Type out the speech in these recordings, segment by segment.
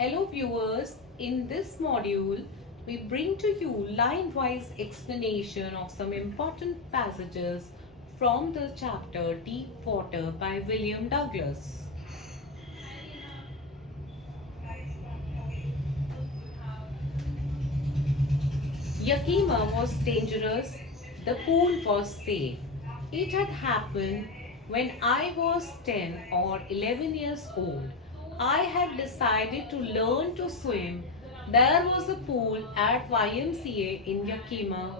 Hello viewers, in this module we bring to you line-wise explanation of some important passages from the chapter Deep Water by William Douglas. Yakima was dangerous, the pool was safe. It had happened when I was 10 or 11 years old. I had decided to learn to swim. There was a pool at YMCA in Yakima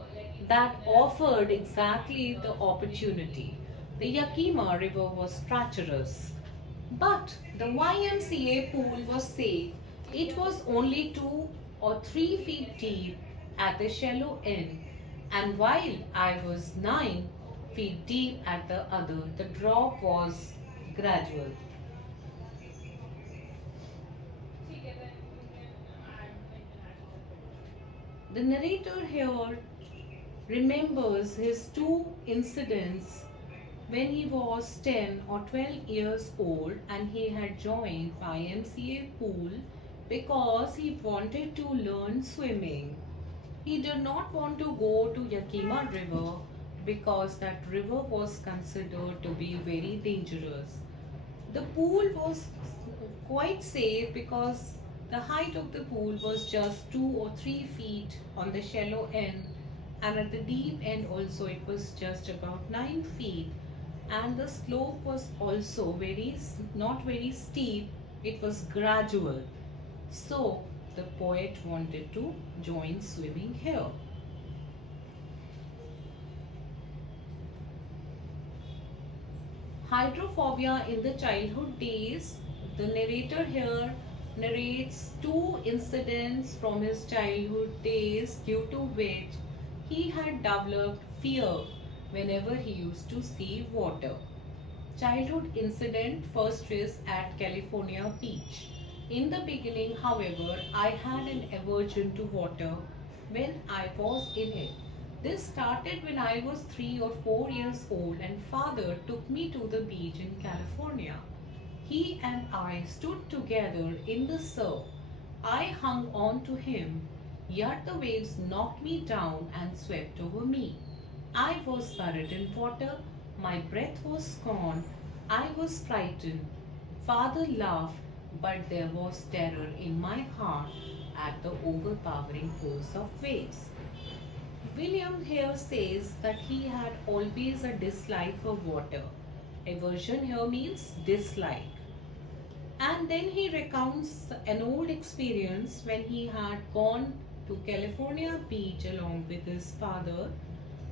that offered exactly the opportunity. The Yakima River was treacherous, but the YMCA pool was safe. It was only 2 or 3 feet deep at the shallow end, and while I was 9 feet deep at the other, the drop was gradual. The narrator here remembers his two incidents when he was 10 or 12 years old and he had joined YMCA pool because he wanted to learn swimming. He did not want to go to Yakima River because that river was considered to be very dangerous. The pool was quite safe because the height of the pool was just 2 or 3 feet on the shallow end, and at the deep end also it was just about 9 feet, and the slope was also very not very steep, it was gradual. So the poet wanted to join swimming here. Hydrophobia in the childhood days. The narrator here narrates two incidents from his childhood days due to which he had developed fear whenever he used to see water. Childhood incident first is at California beach. In the beginning, however, I had an aversion to water when I was in it. This started when I was 3 or 4 years old and father took me to the beach in California. He and I stood together in the surf. I hung on to him, yet the waves knocked me down and swept over me. I was buried in water, my breath was gone, I was frightened. Father laughed, but there was terror in my heart at the overpowering force of waves. William here says that he had always a dislike for water. Aversion here means dislike. And then he recounts an old experience when he had gone to California beach along with his father,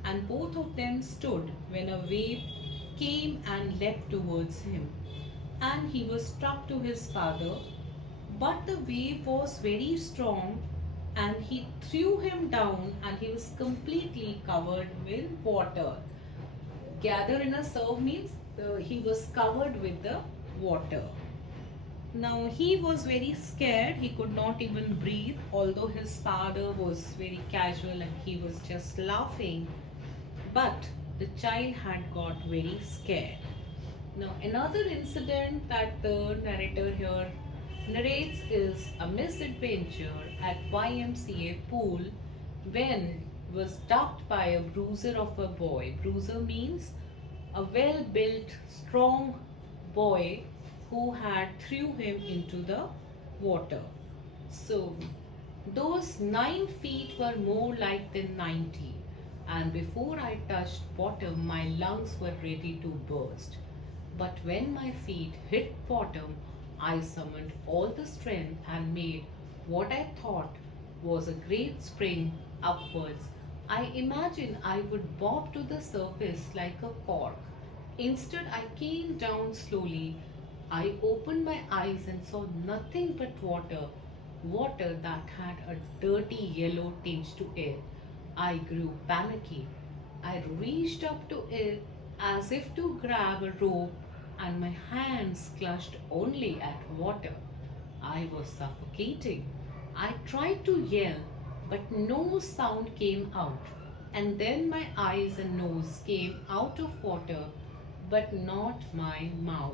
and both of them stood when a wave came and leapt towards him. And he was struck to his father, but the wave was very strong and he threw him down and he was completely covered with water. Gather in a surf means he was covered with the water. Now he was very scared, he could not even breathe, although his father was very casual and he was just laughing. But the child had got very scared. Now, another incident that the narrator here narrates is a misadventure at YMCA pool when was ducked by a bruiser of a boy. Bruiser means a well-built, strong boy who had threw him into the water. So, those 9 feet were more like than 90, and before I touched bottom, my lungs were ready to burst. But when my feet hit bottom, I summoned all the strength and made what I thought was a great spring upwards. I imagined I would bob to the surface like a cork. Instead, I came down slowly. I opened my eyes and saw nothing but water, water that had a dirty yellow tinge to it. I grew panicky. I reached up to it as if to grab a rope, and my hands clutched only at water. I was suffocating. I tried to yell, but no sound came out. And then my eyes and nose came out of water, but not my mouth.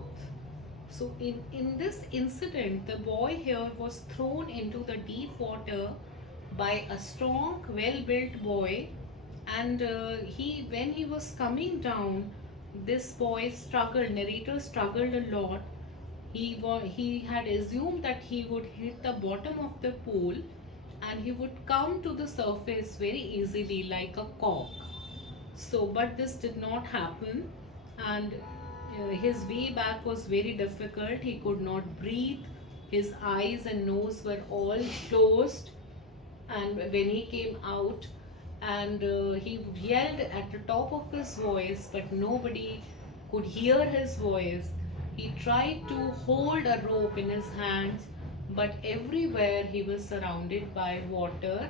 So in this incident, the boy here was thrown into the deep water by a strong, well-built boy, and when he was coming down, this boy struggled. Narrator struggled a lot. He had assumed that he would hit the bottom of the pool, and he would come to the surface very easily like a cork. So, but this did not happen, and his way back was very difficult. He could not breathe. His eyes and nose were all closed, and when he came out, and he yelled at the top of his voice, but nobody could hear his voice. He tried to hold a rope in his hands, but everywhere he was surrounded by water,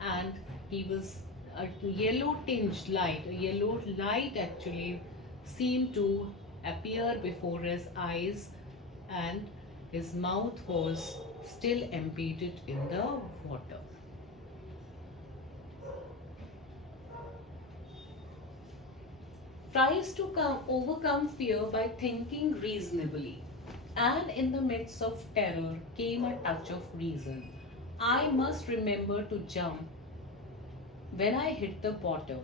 and he was a yellow tinged light. A yellow light actually seemed to appear before his eyes, and his mouth was still embedded in the water. Tries to overcome fear by thinking reasonably. And in the midst of terror came a touch of reason. I must remember to jump when I hit the bottom.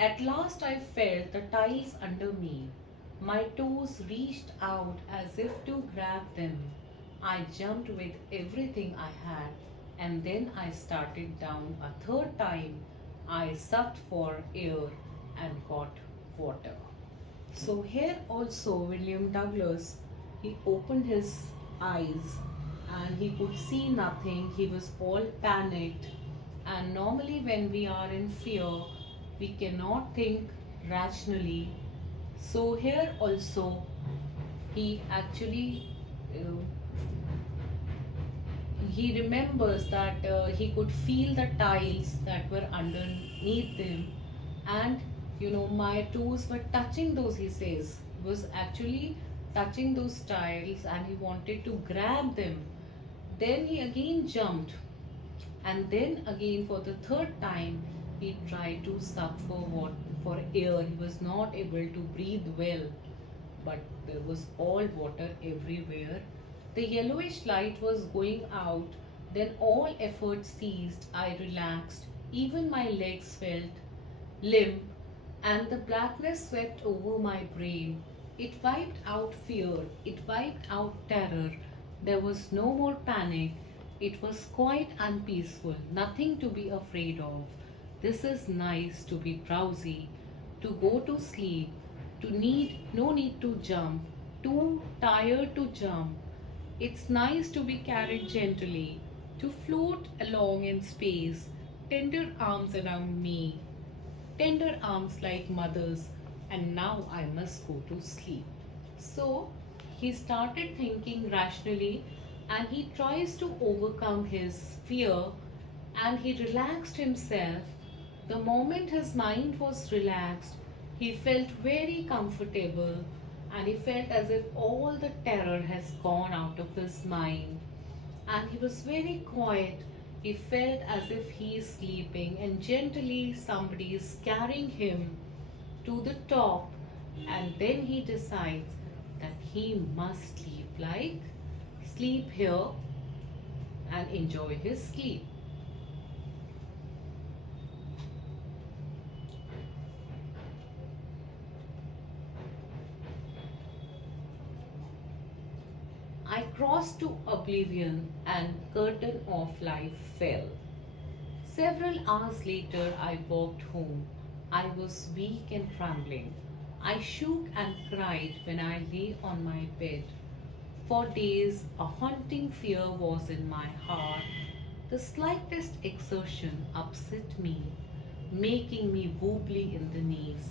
At last I felt the tiles under me. My toes reached out as if to grab them. I jumped with everything I had, and then I started down a third time. I sucked for air and got water. So here also William Douglas, he opened his eyes and he could see nothing. He was all panicked. And normally when we are in fear, we cannot think rationally. So here also he actually he remembers that he could feel the tiles that were underneath him, and my toes were touching those, he says, was actually touching those tiles, and he wanted to grab them. Then he again jumped, and then again for the third time he tried to suck for air. He was not able to breathe well, but there was all water everywhere. The yellowish light was going out. Then all effort ceased. I relaxed. Even my legs felt limp, and the blackness swept over my brain. It wiped out fear. It wiped out terror. There was no more panic. It was quite unpeaceful. Nothing to be afraid of. This is nice to be drowsy, to go to sleep, to need no need to jump, too tired to jump. It's nice to be carried gently, to float along in space, tender arms around me, tender arms like mothers, and now I must go to sleep. So he started thinking rationally, and he tries to overcome his fear, and he relaxed himself. The moment his mind was relaxed, he felt very comfortable, and he felt as if all the terror has gone out of his mind, and he was very quiet. He felt as if he is sleeping, and gently somebody is carrying him to the top, and then he decides that he must sleep here and enjoy his sleep. I crossed to oblivion, and curtain of life fell. Several hours later I walked home. I was weak and trembling. I shook and cried when I lay on my bed. For days a haunting fear was in my heart. The slightest exertion upset me, making me wobbly in the knees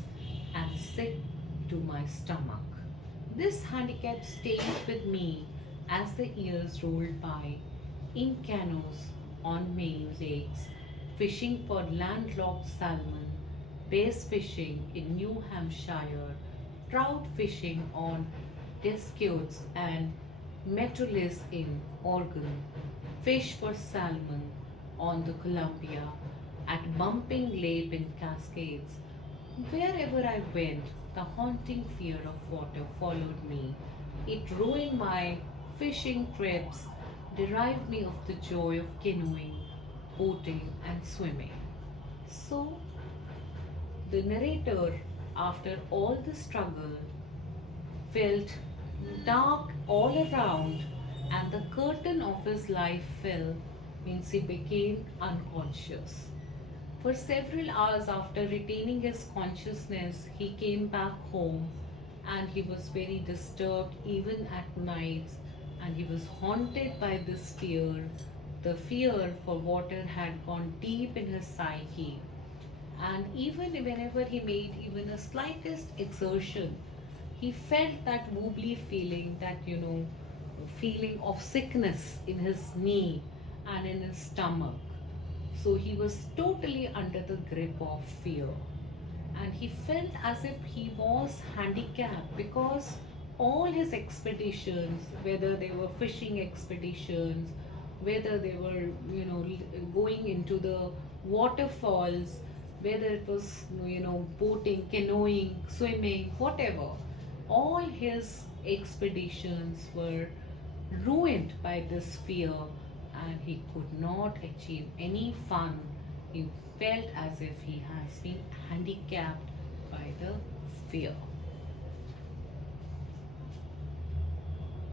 and sick to my stomach. This handicap stayed with me as the years rolled by, in canoes on Maine lakes, fishing for landlocked salmon, bass fishing in New Hampshire, trout fishing on Deschutes and Metrodus in Oregon, fish for salmon on the Columbia, at Bumping Lake in Cascades. Wherever I went, the haunting fear of water followed me. It ruined my fishing trips, deprived me of the joy of canoeing, boating, and swimming. So, the narrator, after all the struggle, felt dark all around, and the curtain of his life fell, means he became unconscious. For several hours after retaining his consciousness, he came back home and he was very disturbed even at nights, and he was haunted by this fear, the fear for water had gone deep in his psyche. And even whenever he made even a slightest exertion, he felt that wobbly feeling, that feeling of sickness in his knee and in his stomach. So he was totally under the grip of fear. And he felt as if he was handicapped because all his expeditions, whether they were fishing expeditions, whether they were, going into the waterfalls, whether it was, boating, canoeing, swimming, whatever, all his expeditions were ruined by this fear, and he could not achieve any fun. He felt as if he has been handicapped by the fear.